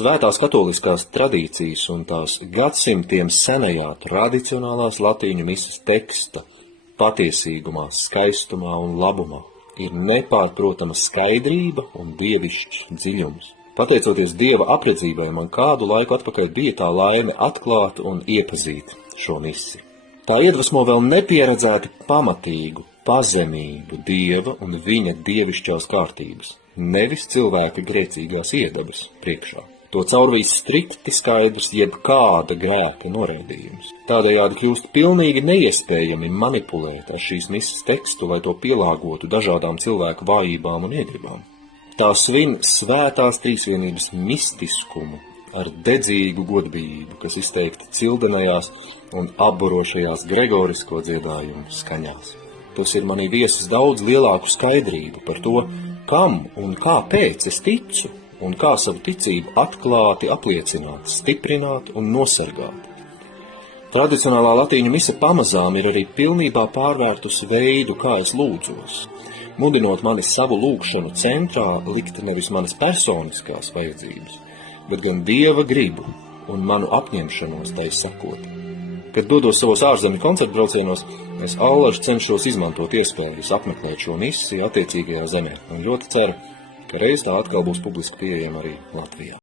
Svētās katoliskās tradīcijas un tās gadsimtiem senajā tradicionālās latīņu misas teksta patiesīgumā, skaistumā un labumā ir nepārprotama skaidrība un dievišķs dziļums. Pateicoties Dieva apredzībai, man kādu laiku atpakaļ bija tā laime atklāt un iepazīt šo misi. Tā iedvesmo vēl nepieredzēti pamatīgu pazemību Dieva un viņa dievišķās kārtības, nevis cilvēka grēcīgās iedabas priekšā. To caurvīs strikti skaidrs jebkāda grēka noraidījums. Tādējādi kļūst pilnīgi neiespējami manipulēt ar šīs misas tekstu, lai to pielāgotu dažādām cilvēku vājībām un iegribām. Tā svin svētās trīsvienības mistiskumu ar dedzīgu godbijību, kas izteikti cildenajās un apburošajās gregorisko dziedājumu skaņās. Tas ir manī viesis daudz lielāku skaidrību par to, kam un kāpēc es ticu, un kā savu ticību atklāti apliecināt, stiprināt un nosargāt. Tradicionālā latīņu mise pamazām ir arī pilnībā pārvērtusi veidu, kā es lūdzos, mudinot mani savu lūgšanu centrā likt nevis manas personiskās vajadzības, bet gan Dieva gribu un manu apņemšanos tai sakot. Kad dodos savos ārzemju koncertu braucienos, es allaž cenšos izmantot iespējas apmeklēt šo misiju attiecīgajā zemē un ļoti ceru, ka reiz tā atkal būs publiski pieejama arī Latvijā.